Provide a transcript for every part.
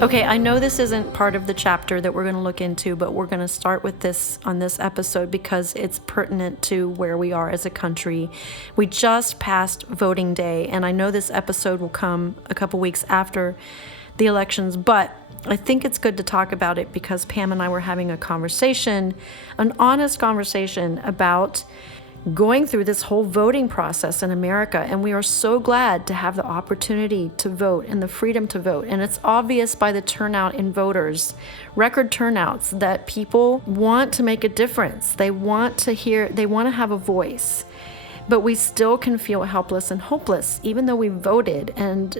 Okay, I know this isn't part of the chapter that we're going to look into, but we're going to start with this on this episode because it's pertinent to where we are as a country. We just passed voting day, and I know this episode will come a couple weeks after the elections, but I think it's good to talk about it because Pam and I were having a conversation, an honest conversation about going through this whole voting process in America, and we are so glad to have the opportunity to vote and the freedom to vote. And it's obvious by the turnout in voters, record turnouts, that people want to make a difference. They want to hear, they want to have a voice. But we still can feel helpless and hopeless, even though we voted, and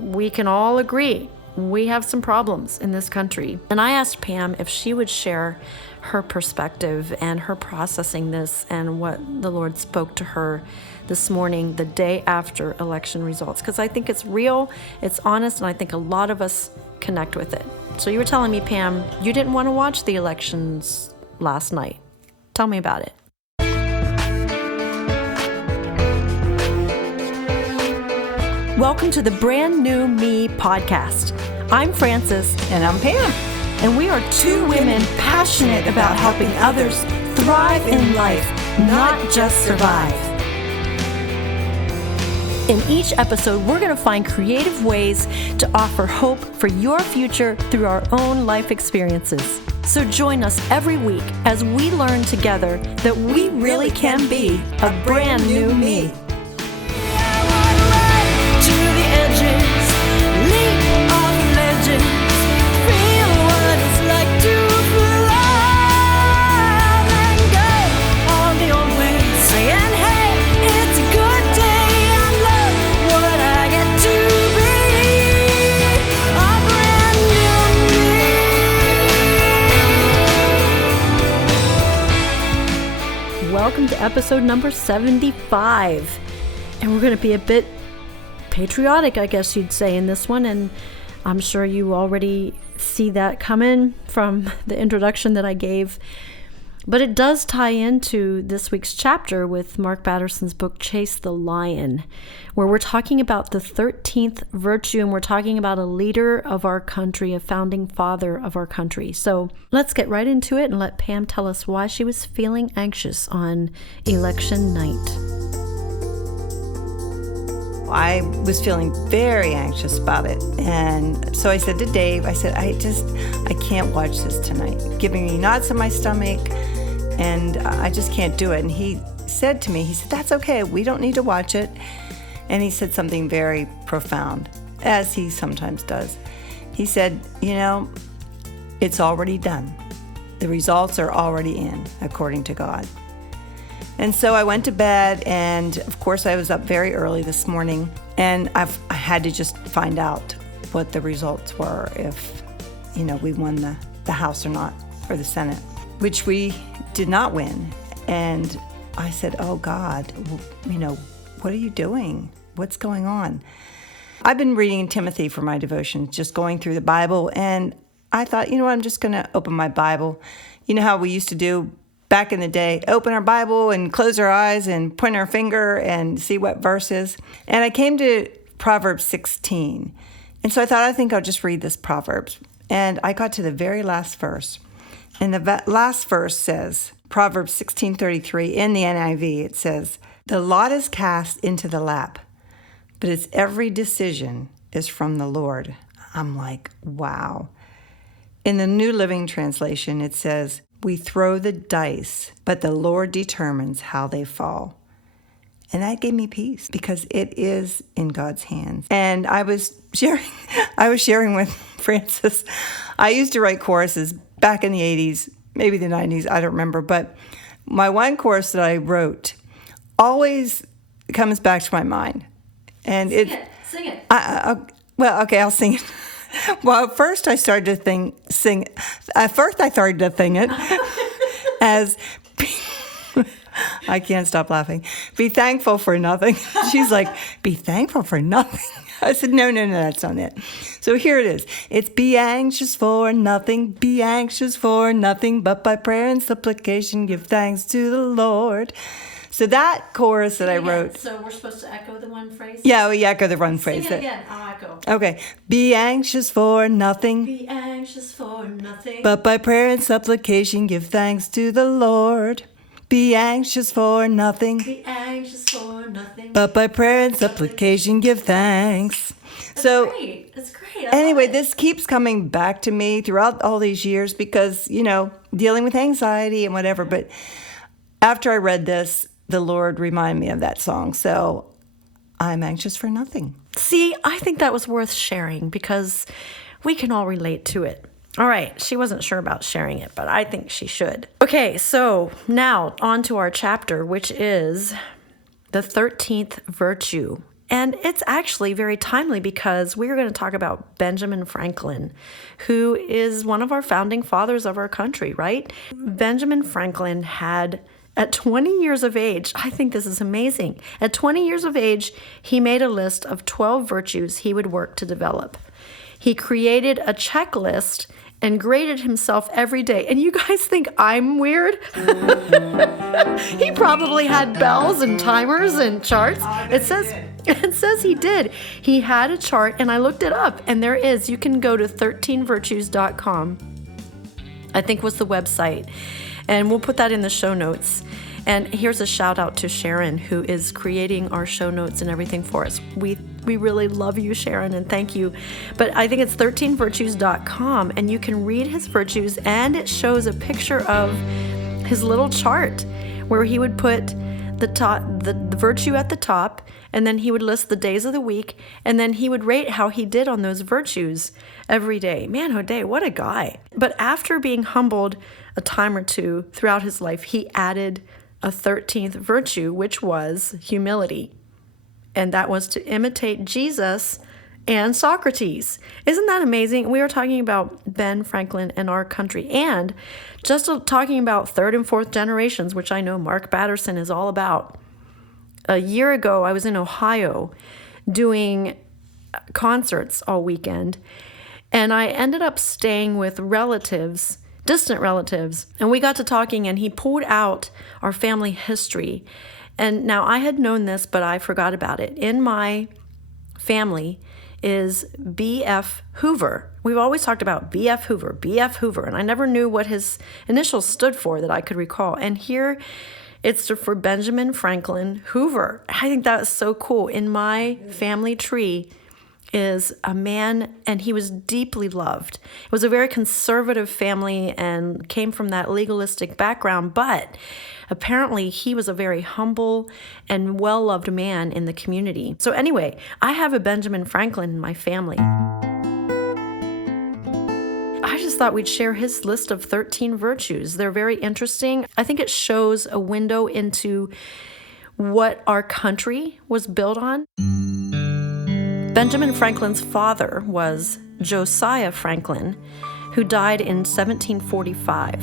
we can all agree we have some problems in this country. And I asked Pam if she would share her perspective and her processing this and what the Lord spoke to her this morning, the day after election results. Because I think it's real, it's honest, and I think a lot of us connect with it. So you were telling me, Pam, you didn't want to watch the elections last night. Tell me about it. Welcome to the Brand New Me podcast. I'm Frances. And I'm Pam. And we are two women passionate about helping others thrive in life, not just survive. In each episode, we're going to find creative ways to offer hope for your future through our own life experiences. So join us every week as we learn together that we really can be a brand new me. Welcome to episode number 75. And we're going to be a bit patriotic, I guess you'd say, in this one. And I'm sure you already see that coming from the introduction that I gave. But it does tie into this week's chapter with Mark Batterson's book, Chase the Lion, where we're talking about the 13th virtue, and we're talking about a leader of our country, a founding father of our country. So let's get right into it and let Pam tell us why she was feeling anxious on election night. I was feeling very anxious about it. And so I said to Dave, I said, I can't watch this tonight. Giving me knots in my stomach, and I just can't do it. And he said to me, he said, that's okay, we don't need to watch it. And he said something very profound, as he sometimes does. He said, it's already done. The results are already in, according to God. And so I went to bed, and of course I was up very early this morning, and I had to just find out what the results were, if, we won the House or not, or the Senate, which we did not win. And I said, oh God, what are you doing? What's going on? I've been reading Timothy for my devotion, just going through the Bible, and I thought, I'm just going to open my Bible. You know how we used to do back in the day, open our Bible and close our eyes and point our finger and see what verse is. And I came to Proverbs 16. And so I think I'll just read this Proverbs. And I got to the very last verse. And the last verse says, Proverbs 16:33 in the NIV, it says, the lot is cast into the lap, but its every decision is from the Lord. I'm like, wow. In the New Living Translation, it says, we throw the dice, but the Lord determines how they fall. And that gave me peace because it is in God's hands. And I was sharing with Frances. I used to write choruses back in the 80s, maybe the 90s, I don't remember. But my one chorus that I wrote always comes back to my mind. And Sing it. Well, okay, I'll sing it. Well, at first I started to sing it as, I can't stop laughing, be thankful for nothing. She's like, be thankful for nothing. I said, no, that's not it. So here it is. It's be anxious for nothing, but by prayer and supplication give thanks to the Lord. So that chorus that I Again, wrote. So we're supposed to echo the one phrase? Yeah, we echo the one Sing phrase. it again. I'll echo. Okay. Be anxious for nothing, Be anxious for nothing. but by prayer and supplication give thanks to the Lord. Be anxious for nothing, Be anxious for nothing. but by prayer and supplication give thanks. That's great. That's great. I Anyway, love it. this keeps coming back to me throughout all these years because, dealing with anxiety and whatever. But after I read this, the Lord reminded me of that song. So I'm anxious for nothing. See, I think that was worth sharing because we can all relate to it. All right, she wasn't sure about sharing it, but I think she should. Okay, so now on to our chapter, which is the 13th virtue. And it's actually very timely because we're going to talk about Benjamin Franklin, who is one of our founding fathers of our country, right? Benjamin Franklin had, at 20 years of age, I think this is amazing. At 20 years of age, he made a list of 12 virtues he would work to develop. He created a checklist and graded himself every day. And you guys think I'm weird? He probably had bells and timers and charts. It says he did. He had a chart, and I looked it up, and there is. You can go to 13virtues.com, I think was the website, and we'll put that in the show notes. And here's a shout out to Sharon, who is creating our show notes and everything for us. We really love you, Sharon, and thank you. But I think it's 13virtues.com, and you can read his virtues, and it shows a picture of his little chart where he would put the virtue at the top, and then he would list the days of the week, and then he would rate how he did on those virtues every day. Man, oh day, what a guy. But after being humbled a time or two throughout his life, he added a 13th virtue, which was humility. And that was to imitate Jesus and Socrates. Isn't that amazing? We were talking about Ben Franklin and our country, and just talking about third and fourth generations, which I know Mark Batterson is all about. A year ago, I was in Ohio doing concerts all weekend, and I ended up staying with relatives, distant relatives, and we got to talking, and he pulled out our family history. And now I had known this, but I forgot about it. In my family is B.F. Hoover. We've always talked about B.F. Hoover, and I never knew what his initials stood for that I could recall. And here it's for Benjamin Franklin Hoover. I think that is so cool. In my family tree is a man, and he was deeply loved. It was a very conservative family and came from that legalistic background, but apparently he was a very humble and well-loved man in the community. So anyway, I have a Benjamin Franklin in my family. I just thought we'd share his list of 13 virtues. They're very interesting. I think it shows a window into what our country was built on. Benjamin Franklin's father was Josiah Franklin, who died in 1745.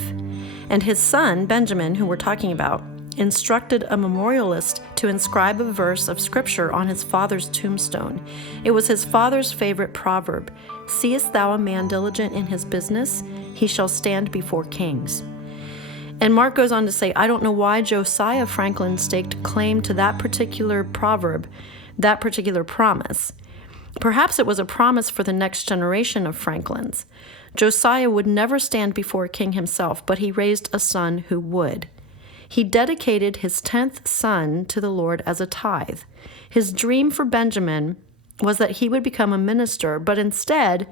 And his son, Benjamin, who we're talking about, instructed a memorialist to inscribe a verse of scripture on his father's tombstone. It was his father's favorite proverb, "Seest thou a man diligent in his business? He shall stand before kings." And Mark goes on to say, I don't know why Josiah Franklin staked claim to that particular proverb, that particular promise. Perhaps it was a promise for the next generation of Franklins. Josiah would never stand before a king himself, but he raised a son who would. He dedicated his 10th son to the Lord as a tithe. His dream for Benjamin was that he would become a minister, but instead,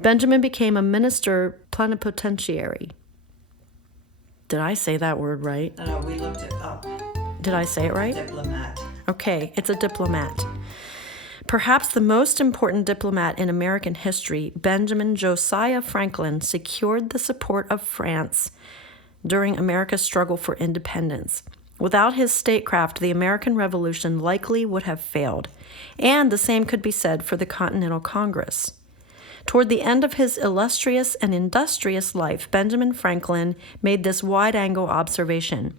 Benjamin became a minister plenipotentiary. Did I say that word right? No, we looked it up. Did I say it right? Diplomat. Okay, it's a diplomat. Perhaps the most important diplomat in American history, Benjamin Josiah Franklin secured the support of France during America's struggle for independence. Without his statecraft, the American Revolution likely would have failed, and the same could be said for the Continental Congress. Toward the end of his illustrious and industrious life, Benjamin Franklin made this wide-angle observation.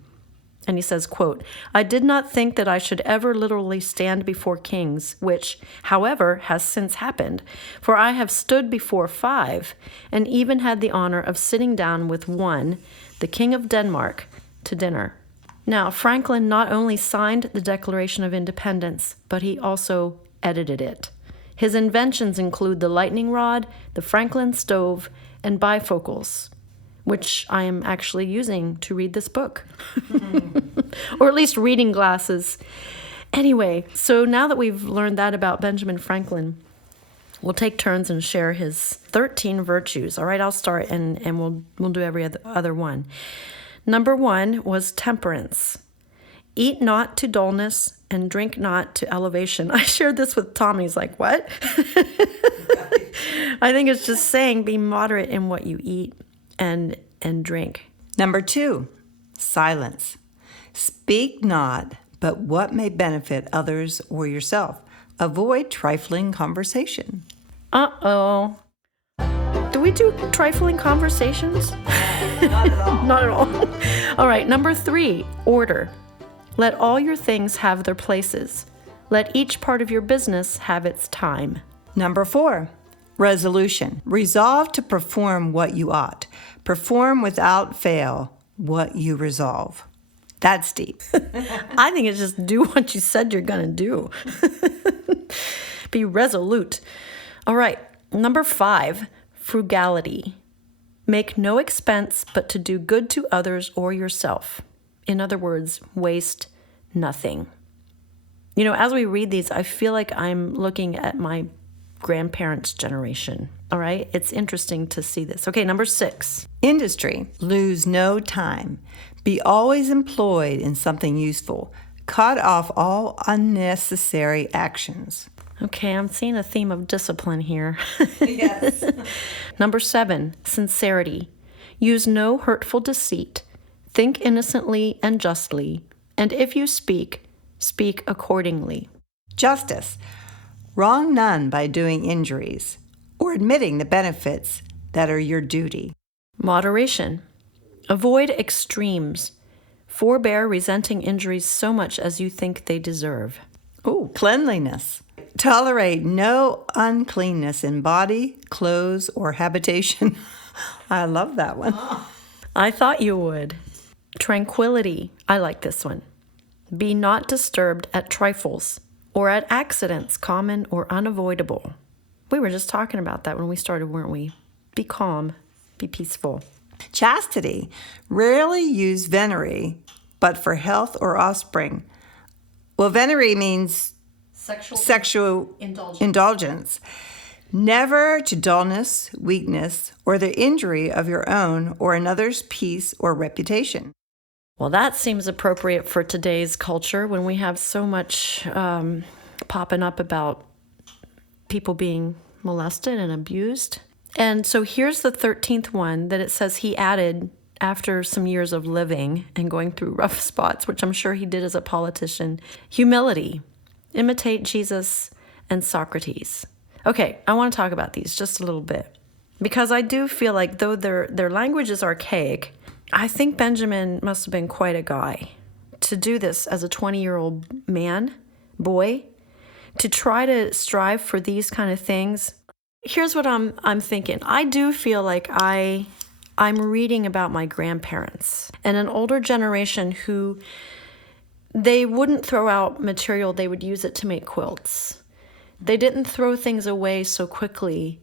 And he says, quote, I did not think that I should ever literally stand before kings, which, however, has since happened, for I have stood before 5, and even had the honor of sitting down with one, the King of Denmark, to dinner. Now, Franklin not only signed the Declaration of Independence, but he also edited it. His inventions include the lightning rod, the Franklin stove, and bifocals, which I am actually using to read this book. Or at least reading glasses. Anyway, so now that we've learned that about Benjamin Franklin, we'll take turns and share his 13 virtues. All right, I'll start and we'll do every other one. Number 1 was temperance. Eat not to dullness and drink not to elevation. I shared this with Tom. He's like, what? I think it's just saying be moderate in what you eat and drink. Number 2, silence. Speak not, but what may benefit others or yourself. Avoid trifling conversation. Uh-oh. Do we do trifling conversations? Not at all. Not at all. All right, number 3, order. Let all your things have their places. Let each part of your business have its time. Number 4, resolution. Resolve to perform what you ought. Perform without fail what you resolve. That's deep. I think it's just do what you said you're going to do. Be resolute. All right, number 5, frugality. Make no expense but to do good to others or yourself. In other words, waste nothing. You know, as we read these, I feel like I'm looking at my grandparents' generation. All right, it's interesting to see this. Okay, number 6. Industry. Lose no time. Be always employed in something useful. Cut off all unnecessary actions. Okay, I'm seeing a theme of discipline here. Yes. Number 7, sincerity. Use no hurtful deceit. Think innocently and justly. And if you speak, speak accordingly. Justice. Wrong none by doing injuries or admitting the benefits that are your duty. Moderation. Avoid extremes. Forbear resenting injuries so much as you think they deserve. Oh, cleanliness. Tolerate no uncleanness in body, clothes, or habitation. I love that one. I thought you would. Tranquility. I like this one. Be not disturbed at trifles or at accidents, common or unavoidable. We were just talking about that when we started, weren't we? Be calm. Be peaceful. Chastity. Rarely use venery, but for health or offspring. Well, venery means sexual indulgence. Never to dullness, weakness, or the injury of your own or another's peace or reputation. Well, that seems appropriate for today's culture when we have so much popping up about people being molested and abused. And so here's the 13th one that it says he added after some years of living and going through rough spots, which I'm sure he did as a politician. Humility. Imitate Jesus and Socrates. Okay, I want to talk about these just a little bit because I do feel like though their language is archaic, I think Benjamin must have been quite a guy to do this as a 20-year-old boy, to try to strive for these kind of things. Here's what I'm thinking. I do feel like I'm reading about my grandparents and an older generation who they wouldn't throw out material, they would use it to make quilts. They didn't throw things away so quickly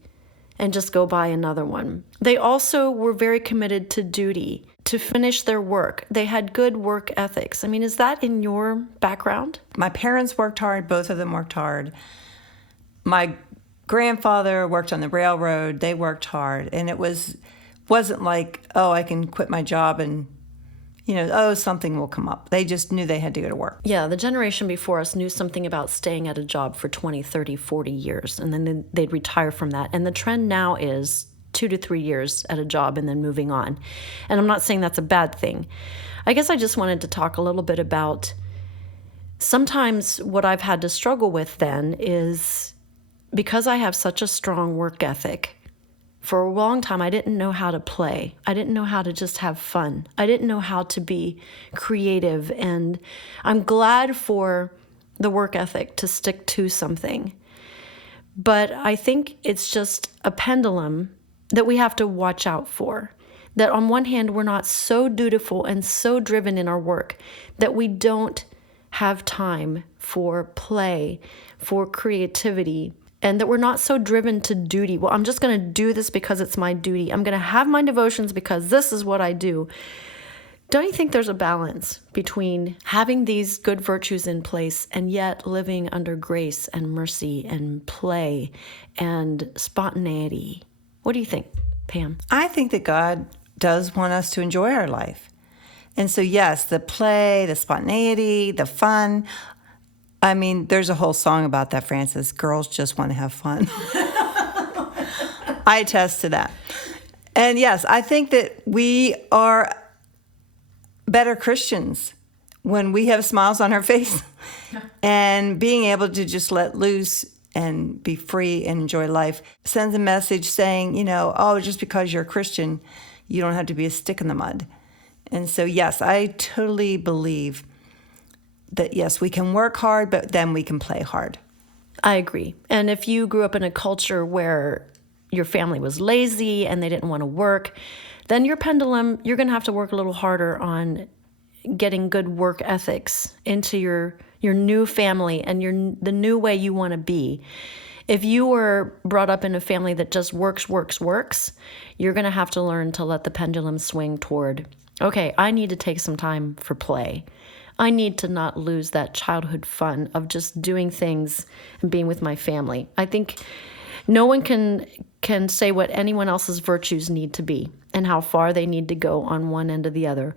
and just go buy another one. They also were very committed to duty, to finish their work. They had good work ethics. I mean, is that in your background? My parents worked hard. Both of them worked hard. My grandfather worked on the railroad. They worked hard. And it wasn't like, oh, I can quit my job and, something will come up. They just knew they had to go to work. Yeah, the generation before us knew something about staying at a job for 20, 30, 40 years, and then they'd retire from that. And the trend now is 2 to 3 years at a job and then moving on. And I'm not saying that's a bad thing. I guess I just wanted to talk a little bit about sometimes what I've had to struggle with then is because I have such a strong work ethic, for a long time I didn't know how to play. I didn't know how to just have fun. I didn't know how to be creative. And I'm glad for the work ethic to stick to something. But I think it's just a pendulum that we have to watch out for. That on one hand, we're not so dutiful and so driven in our work that we don't have time for play, for creativity, and that we're not so driven to duty. Well, I'm just going to do this because it's my duty. I'm going to have my devotions because this is what I do. Don't you think there's a balance between having these good virtues in place and yet living under grace and mercy and play and spontaneity? What do you think, Pam? I think that God does want us to enjoy our life. And so, yes, the play, the spontaneity, the fun. I mean, there's a whole song about that, Frances. Girls just want to have fun. I attest to that. And yes, I think that we are better Christians when we have smiles on our face and being able to just let loose and be free and enjoy life sends a message saying, oh, just because you're a Christian, you don't have to be a stick in the mud. And so, yes, I totally believe that, yes, we can work hard, but then we can play hard. I agree. And if you grew up in a culture where your family was lazy and they didn't want to work, then your pendulum, you're going to have to work a little harder on getting good work ethics into your new family and the new way you want to be. If you were brought up in a family that just works, you're going to have to learn to let the pendulum swing toward, okay, I need to take some time for play. I need to not lose that childhood fun of just doing things and being with my family. I think no one can say what anyone else's virtues need to be and how far they need to go on one end or the other.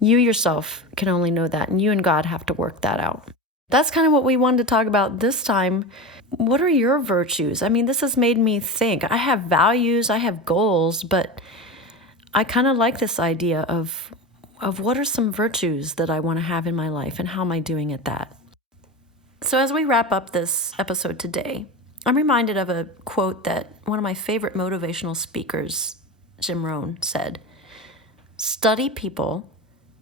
You yourself can only know that, and you and God have to work that out. That's kind of what we wanted to talk about this time. What are your virtues? I mean, this has made me think. I have values, I have goals, but I kind of like this idea of what are some virtues that I want to have in my life, and how am I doing at that? So as we wrap up this episode today, I'm reminded of a quote that one of my favorite motivational speakers, Jim Rohn, said, "Study people,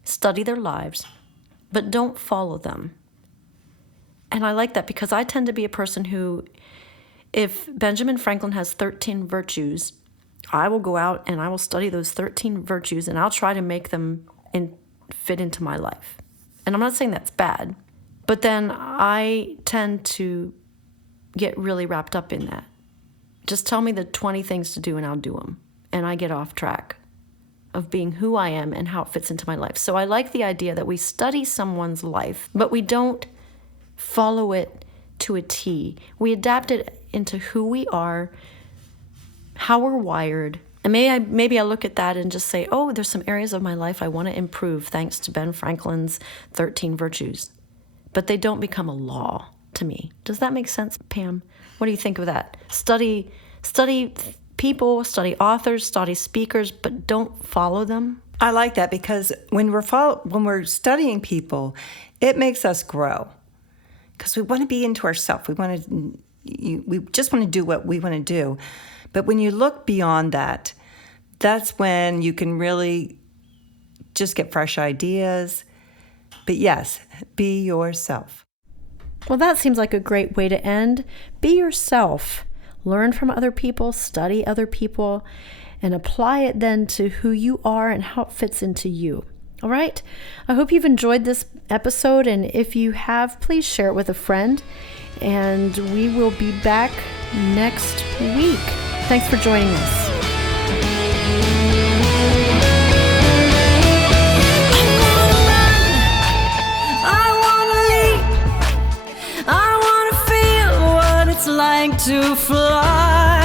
study their lives, but don't follow them." And I like that because I tend to be a person who, if Benjamin Franklin has 13 virtues, I will go out and I will study those 13 virtues and I'll try to make them fit into my life. And I'm not saying that's bad, but then I tend to get really wrapped up in that. Just tell me the 20 things to do and I'll do them. And I get off track of being who I am and how it fits into my life. So I like the idea that we study someone's life, but we don't follow it to a T. We adapt it into who we are, how we're wired. And maybe I look at that and just say, oh, there's some areas of my life I want to improve thanks to Ben Franklin's 13 virtues. But they don't become a law to me. Does that make sense, Pam? What do you think of that? Study people, study authors, study speakers, but don't follow them. I like that because when we're studying people, it makes us grow because we want to be into ourselves. We just want to do what we want to do. But when you look beyond that, that's when you can really just get fresh ideas. But yes, be yourself. Well, that seems like a great way to end. Be yourself. Learn from other people, study other people, and apply it then to who you are and how it fits into you. All right? I hope you've enjoyed this episode, and if you have, please share it with a friend. And we will be back next week. Thanks for joining us. Like to fly.